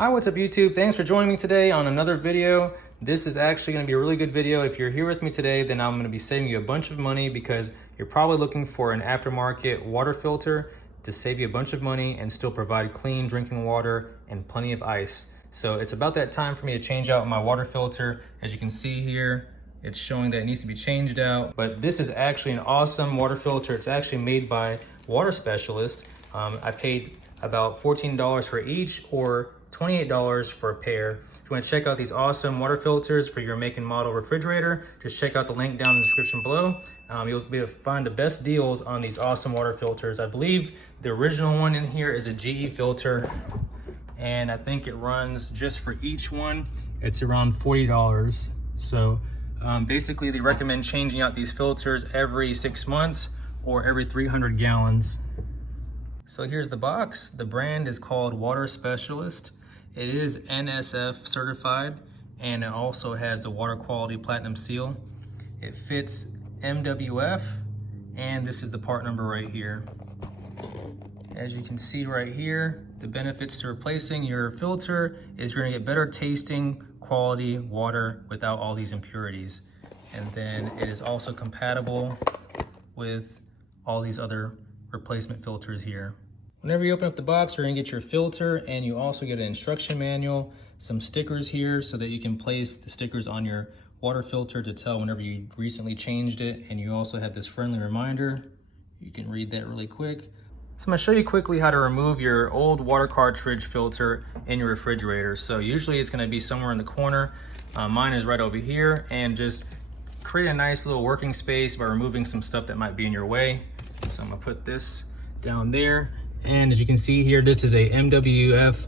Hi, what's up YouTube? Thanks for joining me today on another video. This is actually going to be a really good video. If you're here with me today, then I'm going to be saving you a bunch of money because you're probably looking for an aftermarket water filter to save you a bunch of money and still provide clean drinking water and plenty of ice. So it's about that time for me to change out my water filter. As you can see here, it's showing that it needs to be changed out, but this is actually an awesome water filter. It's actually made by Waterspecialist. I paid about $14 for each, or $28 for a pair. If you want to check out these awesome water filters for your make and model refrigerator, just check out the link down in the description below. You'll be able to find the best deals on these awesome water filters. I believe the original one in here is a GE filter, and I think it runs just for each one, it's around $40. So basically they recommend changing out these filters every 6 months or every 300 gallons. So here's the box. The brand is called Waterspecialist. It is NSF certified, and it also has the water quality platinum seal. It fits MWF, and this is the part number right here. As you can see right here, the benefits to replacing your filter is you're gonna get better tasting quality water without all these impurities. And then it is also compatible with all these other replacement filters here. Whenever you open up the box, you're gonna get your filter, and you also get an instruction manual, some stickers here so that you can place the stickers on your water filter to tell whenever you recently changed it. And you also have this friendly reminder. You can read that really quick. So I'm gonna show you quickly how to remove your old water cartridge filter in your refrigerator. So usually it's gonna be somewhere in the corner. Mine is right over here, and just create a nice little working space by removing some stuff that might be in your way. So I'm gonna put this down there. And as you can see here, this is a MWF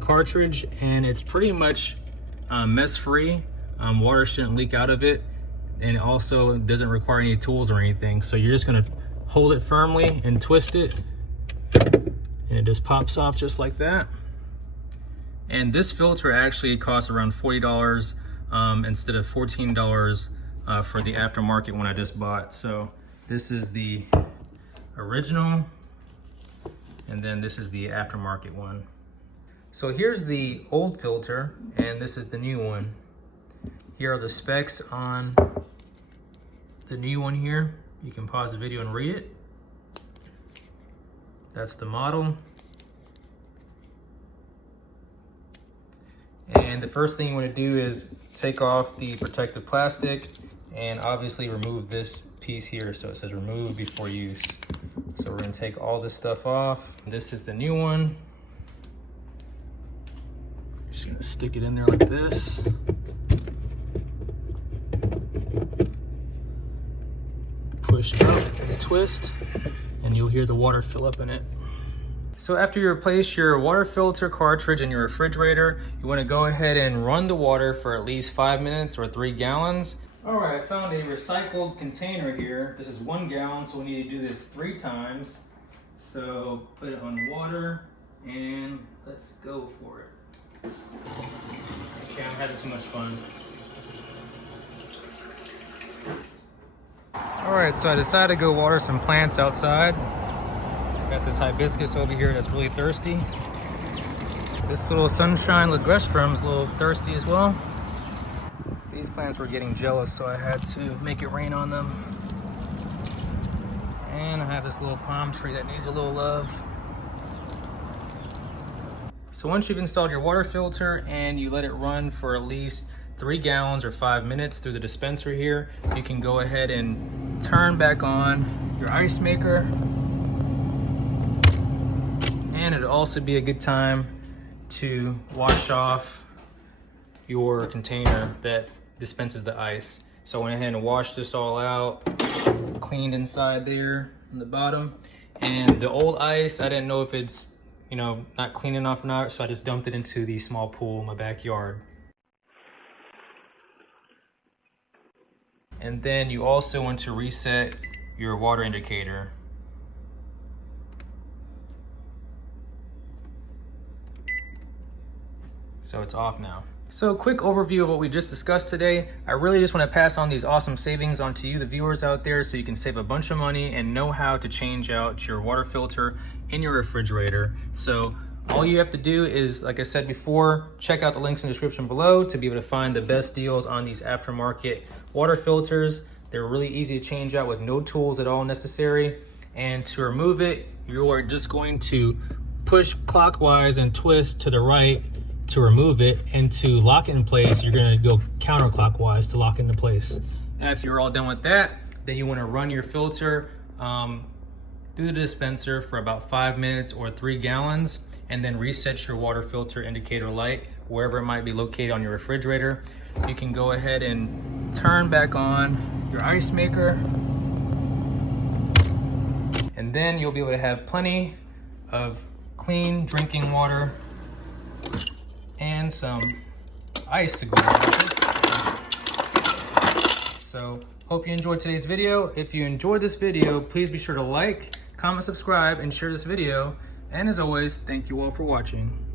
cartridge, and it's pretty much mess-free. Water shouldn't leak out of it, and it also doesn't require any tools or anything. So you're just gonna hold it firmly and twist it, and it just pops off just like that. And this filter actually costs around $40 instead of $14 for the aftermarket one I just bought. So this is the original, and then this is the aftermarket one. So here's the old filter, and this is the new one. Here are the specs on the new one here. You can pause the video and read it. That's the model. And the first thing you want to do is take off the protective plastic and obviously remove this piece here. So it says remove before use. So we're gonna take all this stuff off. This is the new one. Just gonna stick it in there like this. Push up, twist, and you'll hear the water fill up in it. So after you replace your water filter cartridge in your refrigerator, you wanna go ahead and run the water for at least 5 minutes or 3 gallons. All right, I found a recycled container here. This is 1 gallon, so we need to do this 3 times. So put it on water, and let's go for it. Okay, I'm having too much fun. All right, so I decided to go water some plants outside. Got this hibiscus over here that's really thirsty. This little sunshine ligustrum is a little thirsty as well. These plants were getting jealous, so I had to make it rain on them. And I have this little palm tree that needs a little love. So once you've installed your water filter and you let it run for at least 3 gallons or 5 minutes through the dispenser here, you can go ahead and turn back on your ice maker. And it'll also be a good time to wash off your container that dispenses the ice. So I went ahead and washed this all out, cleaned inside there on the bottom. And the old ice, I didn't know if it's, not clean enough or not, so I just dumped it into the small pool in my backyard. And then you also want to reset your water indicator. So it's off now. So quick overview of what we just discussed today. I really just want to pass on these awesome savings onto you, the viewers out there, so you can save a bunch of money and know how to change out your water filter in your refrigerator. So All you have to do is, like I said before, check out the links in the description below to be able to find the best deals on these aftermarket water filters. They're really easy to change out with no tools at all necessary. And to remove it, you are just going to push clockwise and twist to the right to remove it, and to lock it in place, you're gonna go counterclockwise to lock it into place. After you're all done with that, then you wanna run your filter through the dispenser for about 5 minutes or 3 gallons, and then reset your water filter indicator light wherever it might be located on your refrigerator. You can go ahead and turn back on your ice maker, and then you'll be able to have plenty of clean drinking water and some ice to go with it. So hope you enjoyed today's video. If you enjoyed this video, please be sure to like, comment, subscribe, and share this video. And as always, thank you all for watching.